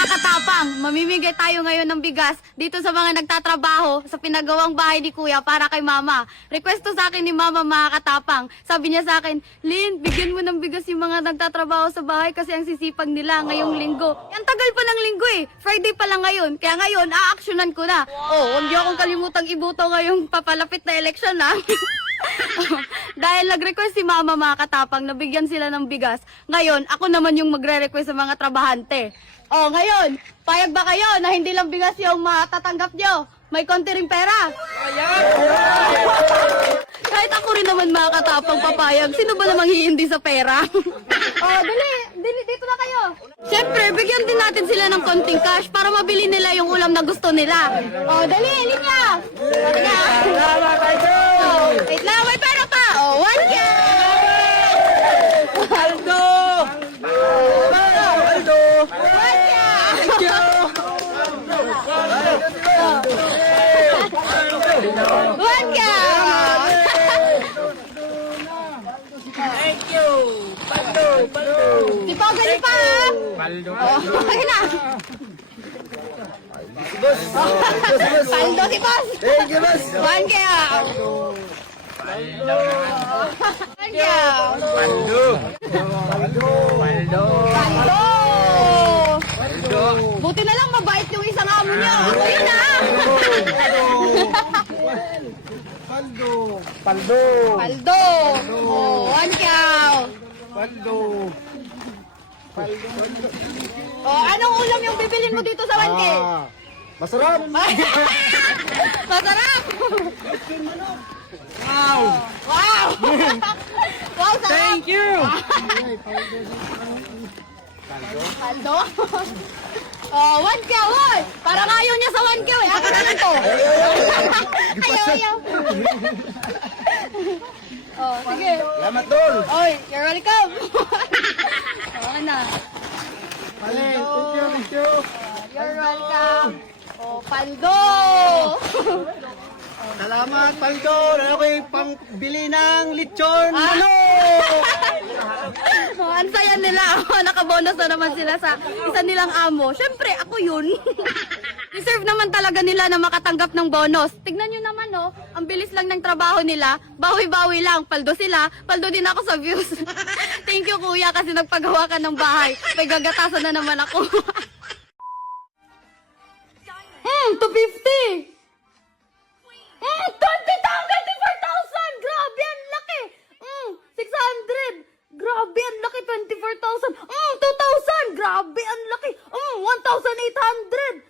mga katapang, mamimigay tayo ngayon ng bigas dito sa mga nagtatrabaho sa pinagawang bahay ni Kuya para kay Mama. Request to sa akin ni Mama, mga katapang. Sabi niya sa akin, Lin, bigyan mo ng bigas yung mga nagtatrabaho sa bahay kasi ang sisipag nila ngayong linggo. Ang tagal pa ng linggo eh. Friday pa lang ngayon. Kaya ngayon, aaksyonan ko na. Oh, huwag niyo akong kalimutang iboto ngayong papalapit na eleksyon ha. Dahil nag-request si Mama, mga katapang, na bigyan sila ng bigas. Ngayon, ako naman yung magre-request sa mga trabahante. Oh, ngayon, payag ba kayo na hindi lang bigas yung matatanggap nyo? May konti ring pera. Kahit ako rin naman, mga katapang, papayag. Sino ba namang hiindi sa pera? Oh, dali, dito na kayo. Siyempre, bigyan din natin sila ng konting cash para mabili nila yung ulam na gusto nila. Oh, dali, linya. Oh, wait lang, may pera pa. Oh, 1K! Aldo! Aldo! 1K! Thank you! 1K! Thank you! Paldo! Paldo! Si Pao, gali pa ha? Paldo! Oh, okay na. Boss! Paldo si Boss. Thank you, boss! 1K! 1K! Paldo! Paldo! Paldo! Paldo! Paldo! Buti na lang mabait yung isang amo niya. Ako yun ha. Paldo! Paldo! Paldo! Oh, 1K! Paldo! Oh, anong ulam yung bibilin mo dito sa 1K? Masarap! Masarap! Wow! Wow! Wow, sarap! Thank you! Paldo? Oh, 1K, oy! Parang ayaw niya sa 1K, eh. Ako na lang to. Ayaw. Oh, sige. Salamat doon! Oy, you're welcome. Oo na. Thank you! You're welcome. Oh, Paldo! Salamat, Paldo! Ano ko yung pambili ng lechon? Ano? Oh, ang saya nila. Oh, nakabonus na naman sila sa isa nilang amo. Siyempre, ako yun. Deserve naman talaga nila na makatanggap ng bonus. Tignan nyo naman, oh. Ang bilis lang ng trabaho nila. Bawi-bawi lang. Paldo sila. Paldo din ako sa views. Thank you, kuya, kasi nagpagawa ka ng bahay. May gagatasan na naman ako. 250! 24,000! Grabe, ang laki! 600! Grabe, ang laki! 24,000! 2,000! Grabe, ang laki! 1,800!